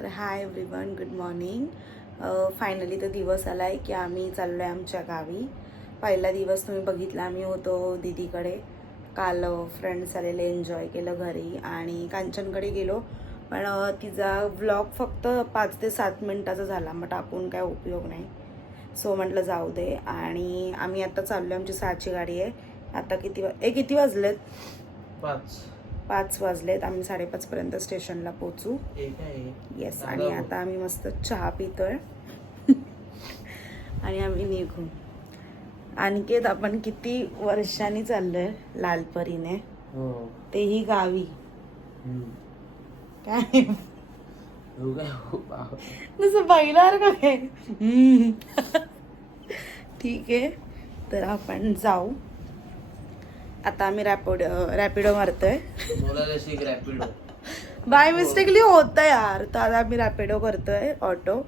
तर hi everyone, good morning. Finally तर दिवस आला आहे की आम्ही चाललो आहे आमच्या गावी. पहिला दिवस तुम्ही बघितला, आम्ही होतो दीदीकडे. काल फ्रेंड्स आलेले, एन्जॉय केलं घरी आणि कांचनकडे गेलो. पण तिचा व्लॉग फक्त 5 ते 7 मिनटाचा झाला, मग टाकून काय उपयोग नाही. सो म्हटलं जाऊ दे. आणि आम्ही आता चाललो आहे, आमची 6ची गाडी आहे. आता किती वाजलेत? 5 वाजलेत. आम्ही 5:30पर्यंत स्टेशनला पोचू. येस. आणि आता आम्ही मस्त चहा पितोय आणि आम्ही निघू. अनिकेत, आपण किती वर्षांनी चाललोय लालपरीने, तेही गावी. काय जसं बैलार काय. ठीक आहे, तर आपण जाऊ. आता आम्ही रॅपिडो मारतोय. बाय मिस्टेकली होतं यार. तर आता आम्ही रॅपिडो करतोय, ऑटो.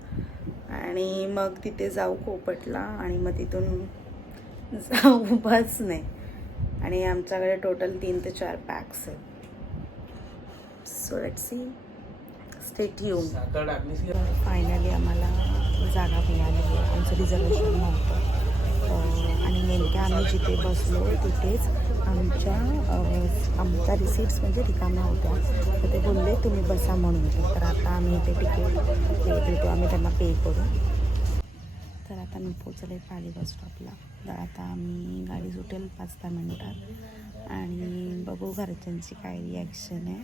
आणि मग तिथे जाऊ कोपटला आणि मग तिथून जाऊ. बस नाही. आणि आमच्याकडे टोटल 3 ते 4 पॅक्स आहेत. So let's see, stay tune. Finally आम्हाला जागा मिळाली आहे. आमचं रिझर्वेशन नव्हतं आणि नेमक्या आम्ही जिथे बसलो तिथेच आमच्या रिसीट्स म्हणजे रिकाम्या होत्या. तर ते बोलले तुम्ही बसा म्हणून. तर आता आम्ही ते तिकीट पे देतो, आम्ही त्यांना पे करू. तर आता मी पोचले पाली बस स्टॉपला. तर आता आम्ही गाडी सुटेल 5-10 मिनिटात आणि बघू घरच्यांची काय रिॲक्शन आहे.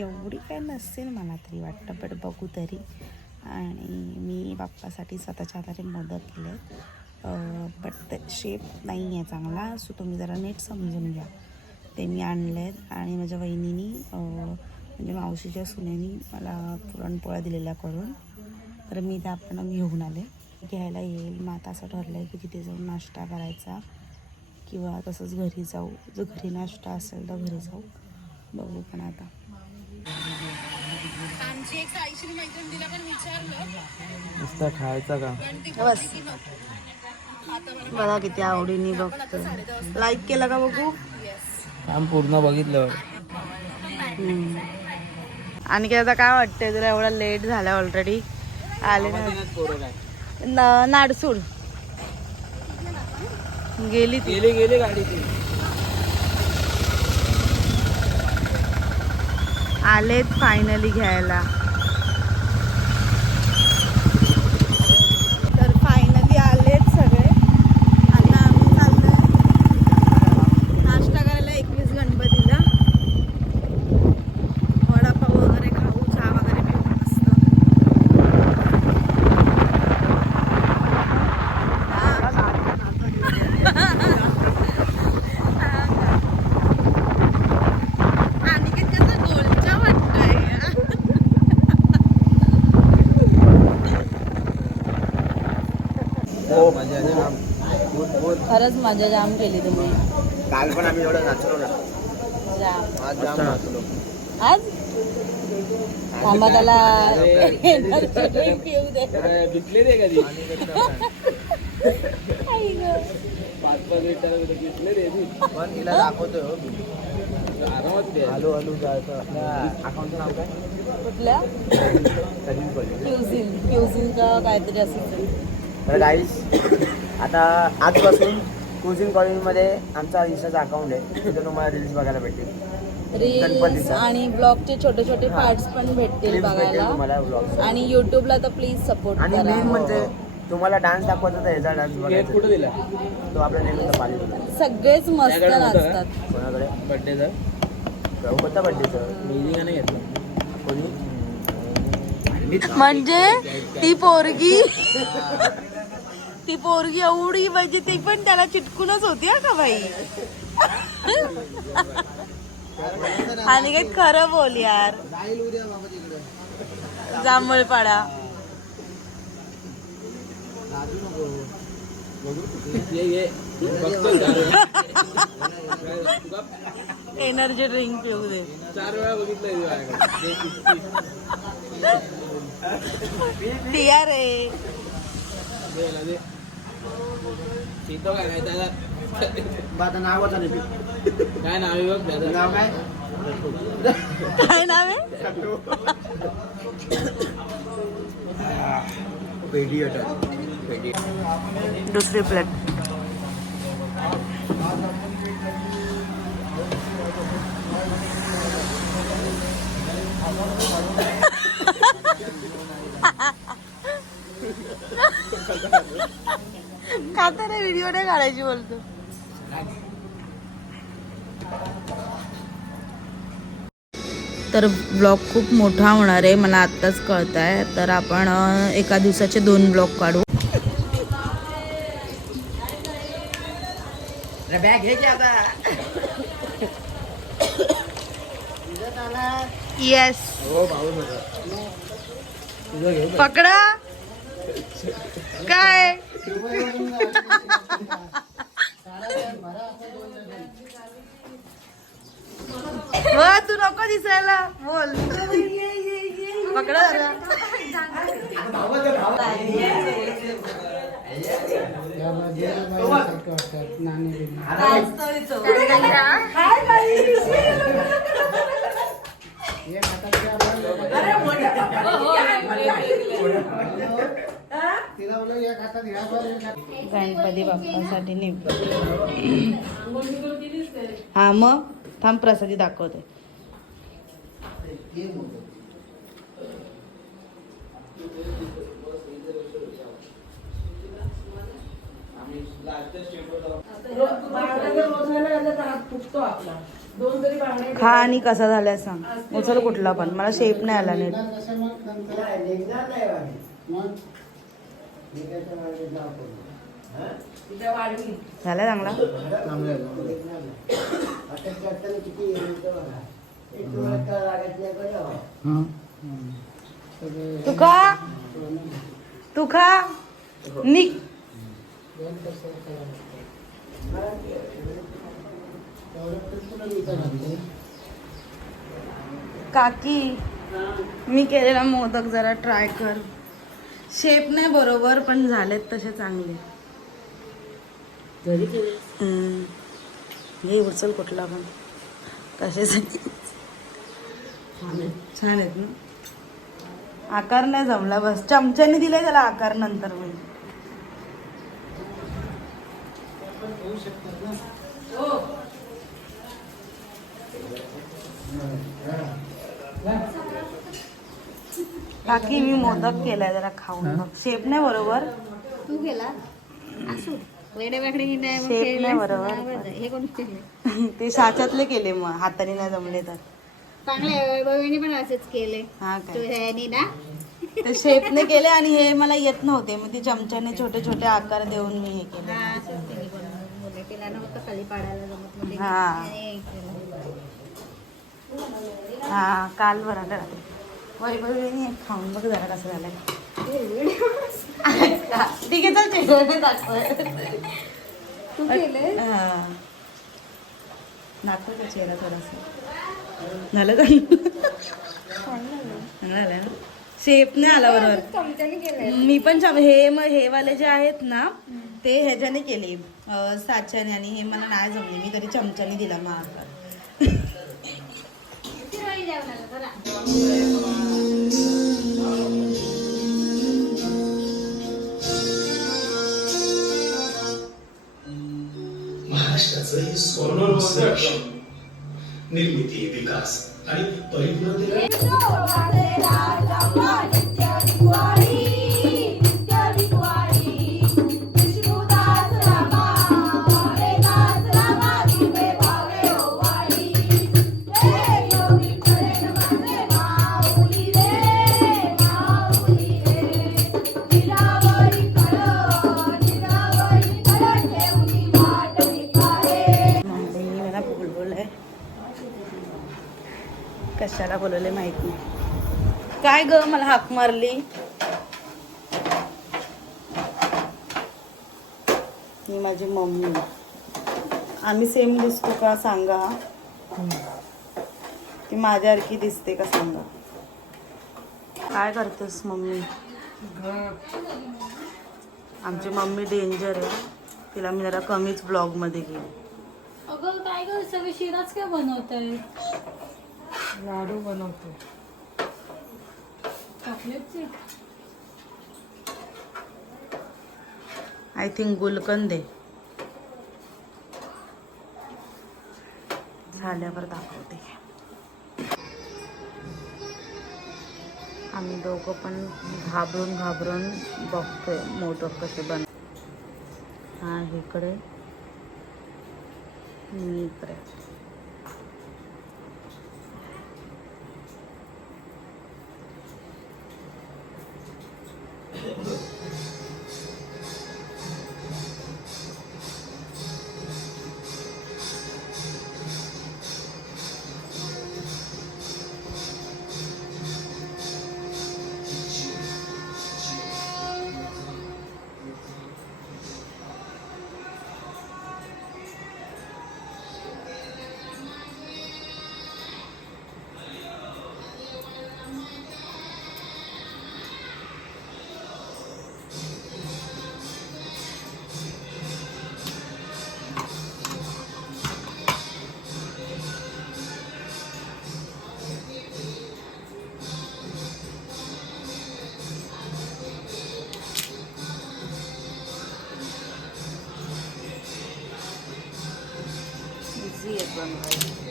एवढी काय नसेल मला तरी वाटतं, बट बघू तरी. आणि मी बाप्पासाठी स्वतःच्या हाताने मोदक केले, बट शेप नाही आहे चांगला. सो तुम्ही जरा नीट समजून घ्या. ते मी आणलेत आणि माझ्या वहिनीनी म्हणजे मावशीच्या सुनेनी मला पुरणपोळ्या दिलेल्या करून. तर मी त्या आपण घेऊन आले, घ्यायला येईल. मग आता असं ठरलं आहे की तिथे जाऊन नाश्ता करायचा किंवा तसंच घरी जाऊ. जर घरी नाश्ता असेल तर घरी जाऊ, बघू. पण आता आमची एक साईशी मैत्रीण, तिला पण विचारलं नुसतं खायचं का बस. बघा किती आवडीने बघतो. लाईक केलं का बघू. काम पूर्ण बघितलं. आणि काय आता काय वाटतंय तुला? एवढा लेट झाला ऑलरेडी. आले ना नाडसूड गेली गाडी ती. आलेत फायनली घ्यायला. तर फायनली आलेत सगळे. आता आम्ही चाललोय नाश्ता करायला 21 गणपतीला. वडापाव वगैरे खाऊ, चहा वगैरे पिऊ मस्त. खरंच मजा जाम केली तुम्ही. काल पण आम्ही एवढं नाचलो ना. आज जाम नाचलो. आज थांबा, त्याला पिऊ दे. विकले रे कधी 5-5 लिटर विकले रे. पण तिला दाखवतोय आरामात. हॅलो जायचं. आपल्या अकाउंटचं नाव काय? कुठल्या? क्युझिन का काहीतरी असेल. तर गाईस, आता आजपासून क्रुझिंग कॉलनीमध्ये आमचा इंस्टाचा अकाउंट आहे. तिथे तुम्हाला रील्स बघायला भेटतील, रील्स आणि ब्लॉगचे छोटे छोटे पार्ट्स पण भेटतील बघायला. आणि युट्यूबला तर प्लीज सपोर्ट करा. आणि मेन म्हणजे तुम्हाला डान्स दाखवायचा तर ह्याचा डान्स बघायचा. कुठे दिला तो? आपल्या नेहमीचा पाली. सगळेच मस्त नाचतात. कोणाकडे? बड्डेचा होता. बड्डेचं मी नाही घेतलं कोणी. म्हणजे ती पोरगी एवढी, म्हणजे ती पण त्याला चिटकूनच होती का बाई. आणि काय खरं बोल यार. जांभळपाडा एनर्जी ड्रिंक पिऊ दे. 4 वेळा बघितलं दिया रे. काय नाव? काय नाव आहे बघ. नाव काय? काय नाव आहे? दुसरी प्लेट. खाता रे, व्हिडिओ नाही काढायची बोलतो. तर ब्लॉग खूप मोठा होणार आहे, मला आत्ताच कळत आहे. तर आपण एका दिवसाचे 2 ब्लॉग काढू. बॅग घे की आता. येस, हो भाऊ पकडा. काय हो, तू नको दिसायला. बोल. पकडा जरा. गणपती बाप्पासाठी नाही. हा मग थांब, प्रसादी दाखवते. खा आणि कसा झालाय सांग. उचल कुठला पण, मला शेप नाही आला नीट. झाला चांगला. तू खा निक. काकी, मी केलेला मोदक जरा ट्राय कर. शेप नाही बरोबर, पण झालेत तसे चांगले. हे उचल कुठला पण. कशासाठी छान आहेत ना. आकार नाही जमला, बस चमच्याने दिलाय त्याला आकार नंतर. म्हणजे काकी, मी मोदक केलाय, जरा खाऊन बघ. शेप नाही बरोबर. तू केला असू वेडे वाकडे शेप नाही बरोबर. हे कोण केले? ते साच्यातले केले, मग हाताने नाही जमले तर. चांगले वैभवीने पण असंच केले. हा काय, तुझ्यानी ना ते शेपने केले आणि हे मला येत नव्हते, मग ती चमच्याने छोटे छोटे आकार देऊन मी हे केले. हा असंच त्यांनी बनवलं. केला नव्हतं खाली पाडायला जमत मध्ये. हा. हा काल बरं वैभवीने खाऊन बघ जरा कसं झालंय. ठीक आहे, चल चेहरा दाखव. तू केलंय? हा दाखव का चेहरा थोडासा. झालं चांगलं झालं ना. शेप नाही आला बरोबर. चमच्याने केलंय. मी पण हे वाले जे आहेत ना, ते ह्याच्याने केले साच्याने, आणि हे मला नाही जमले. मी तरी चमच्याने दिला मग आकार. महाराष्ट्राचं हे स्वर्ण संरक्षण, निर्मिती, विकास आणि कशाला बोलवले माहित नाही. काय ग, मला हाक मारली. ही माझी मम्मी. आम्ही सेम दिसतो का सांगा. ती माझ्यासारखी दिसते का सांगा. काय करतेस मम्मी? आमची मम्मी डेंजर आहे. तिला मी जरा कमीच ब्लॉग मध्ये घेईन. अगं काय ग, सगळे शिराच काय बनवताय? लाडू बनवतो. आय थिंक गुलकंद आहे. झाल्यावर दाखवते. आम्ही दोघं पण घाबरून बघतोय मोदक कसे बन. हा इकडे मी इकडे. इझी आहे बनवायला.